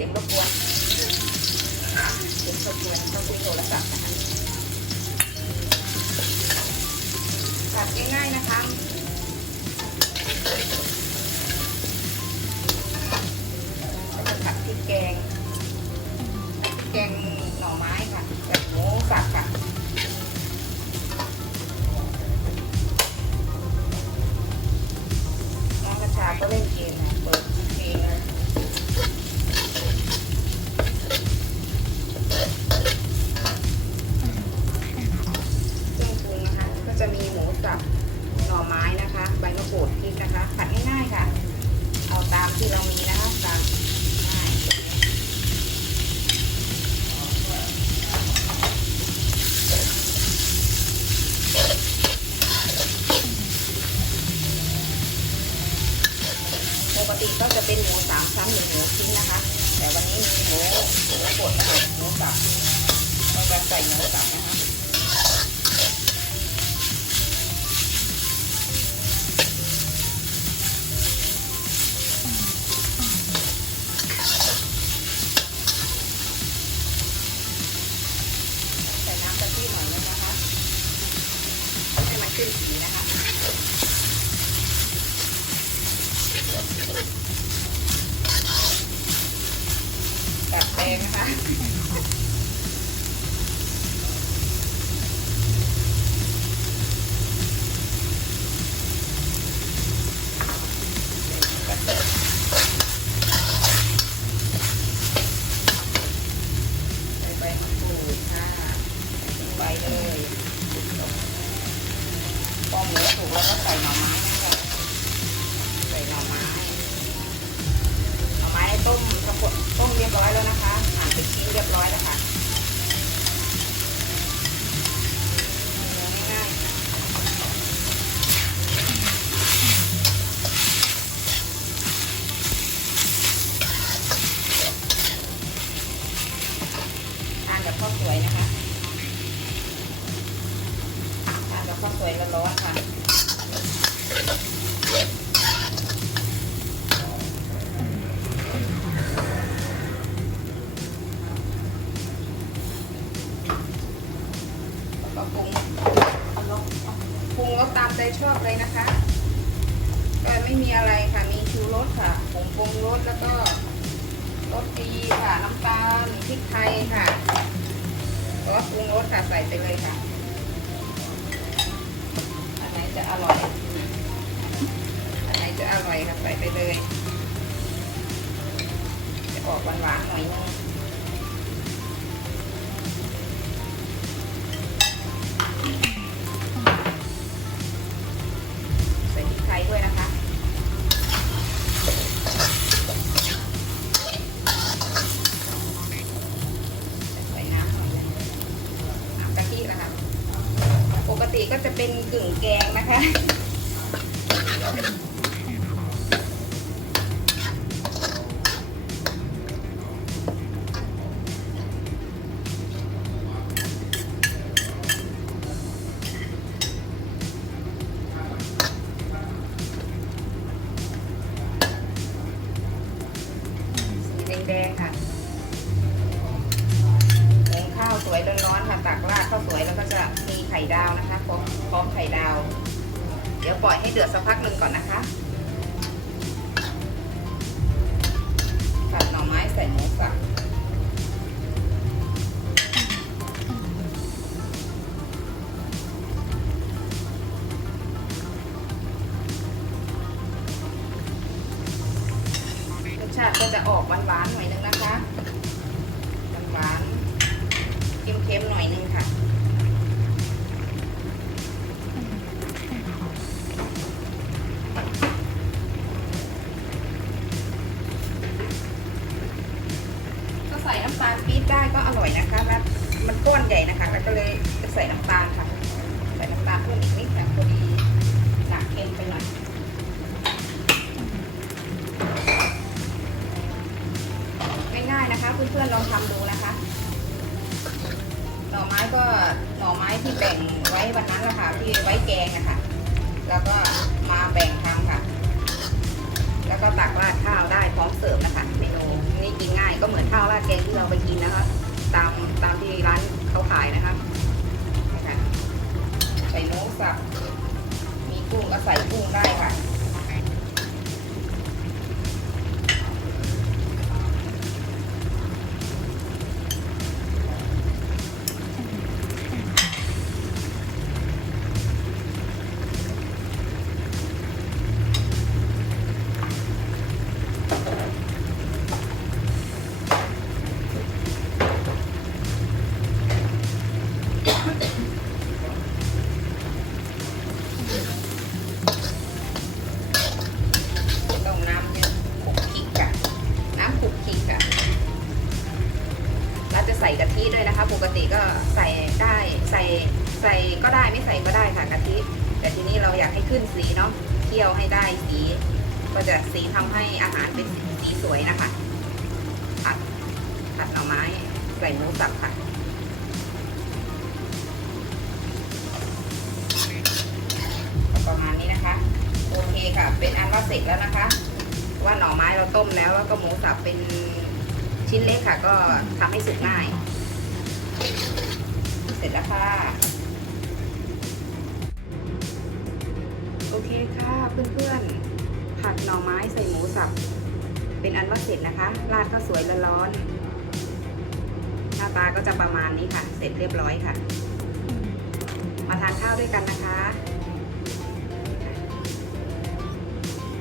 สียงรบกวนเสียงรบกวนต้องคุยโทรศัพท์นะคะตัดง่ายๆนะคะ ติก็จะเป็นหมูสามชั้นหรือหมูชิ้นนะคะ แต่วันนี้มีหมูหมูบดค่ะหมูสับเราจะใส่หมูสับนะคะ พอหมูสุกแล้วก็ใส่หน่อไม้นะคะใส่หน่อไม้ หน่อไม้ต้มทั้งหมดต้มเรียบร้อยแล้วนะคะหั่นเป็นชิ้นเรียบร้อยแล้วค่ะ ข้าวสวยร้อนๆค่ะก็ปรุงเอาลงปรุงรสตามใจชอบเลยนะคะ ก็ไม่มีอะไรค่ะ มีชูรสค่ะผงปรุงรสแล้วก็รสดีค่ะ น้ำตาลพริกไทยค่ะแล้วก็ปรุงรสค่ะใส่ไปเลยค่ะ หวานๆหน่อยนึงใส่พริกไทยด้วยนะคะใส่น้ำหน่อยนึงน้ำกะทินะคะ ปกติก็จะเป็นกึ่งแกงนะคะ จะมีไข่ดาวนะคะพร้อมพร้อมไข่ดาว เดี๋ยวปล่อยให้เดือดสักพักหนึ่งก่อนนะคะผัดหน่อไม้ใส่หมูสับรสชาติก็จะออกหวานๆหน่อยนึงนะคะหวานๆเค็มๆหน่อยนึงค่ะ ส่น้ำตาลปี๊บได้ก็อร่อยนะคะแล้วมันก้อนใหญ่นะคะ แล้วก็เลยจะใส่น้ำตาลค่ะ ใส่น้ำตาลเพิ่มอีกนิดแต่พอดีหนักเค็มไปหน่อยง่ายๆนะคะเพื่อนๆลองทำดูนะคะ หน่อไม้ก็หน่อไม้ที่แบ่งไว้วันนั้นแหละค่ะที่ไว้แกงนะคะ แล้วก็มาแบ่งทำค่ะ แล้วก็ตักราดข้าวได้พร้อมเสิร์ฟนะคะเมนู เหมือนข้าวราดแกงที่เราไปกินนะคะ ตามตามที่ร้านเขาขายนะคะนี่ค่ะใส่หมูสับ มีกุ้งก็ใส่กุ้งได้ค่ะ กติก็ใส่ได้ใส่ใส่ก็ได้ไม่ใส่ก็ได้ค่ะกะทิแต่ทีนี้เราอยากให้ขึ้นสีเนาะเคี่ยวให้ได้สี ก็จะสีทำให้อาหารเป็นสีสีสวยนะคะผัดผัดหน่อไม้ใส่หมูสับค่ะประมาณนี้นะคะ โอเคค่ะ เป็นอันว่าเสร็จแล้วนะคะ ว่าหน่อไม้เราต้มแล้วแล้วก็หมูสับเป็นชิ้นเล็กค่ะ ก็ทำให้สุกง่าย เสร็จแล้วค่ะ โอเคค่ะเพื่อนๆ ผัดหน่อไม้ใส่หมูสับ เป็นอันว่าเสร็จนะคะ ราดข้าวสวยร้อนๆหน้าตาก็จะประมาณนี้ค่ะ เสร็จเรียบร้อยค่ะ มาทานข้าวด้วยกันนะคะ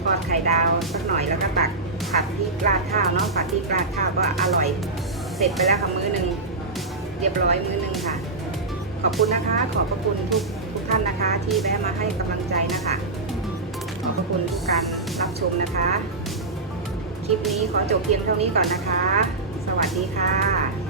ทอดไข่ดาวสักหน่อยแล้วก็ตักผัดพริกราดข้าวเนาะผัดพริกราดข้าวก็อร่อย เสร็จไปแล้วค่ะมื้อหนึ่งเรียบร้อยมื้อหนึ่งค่ะ ขอบคุณนะคะ ขอบพระคุณทุกทุกท่านนะคะ ที่แวะมาให้กำลังใจนะคะ ขอบพระคุณทุกการรับชมนะคะ คลิปนี้ขอจบเพียงเท่านี้ก่อนนะคะ สวัสดีค่ะ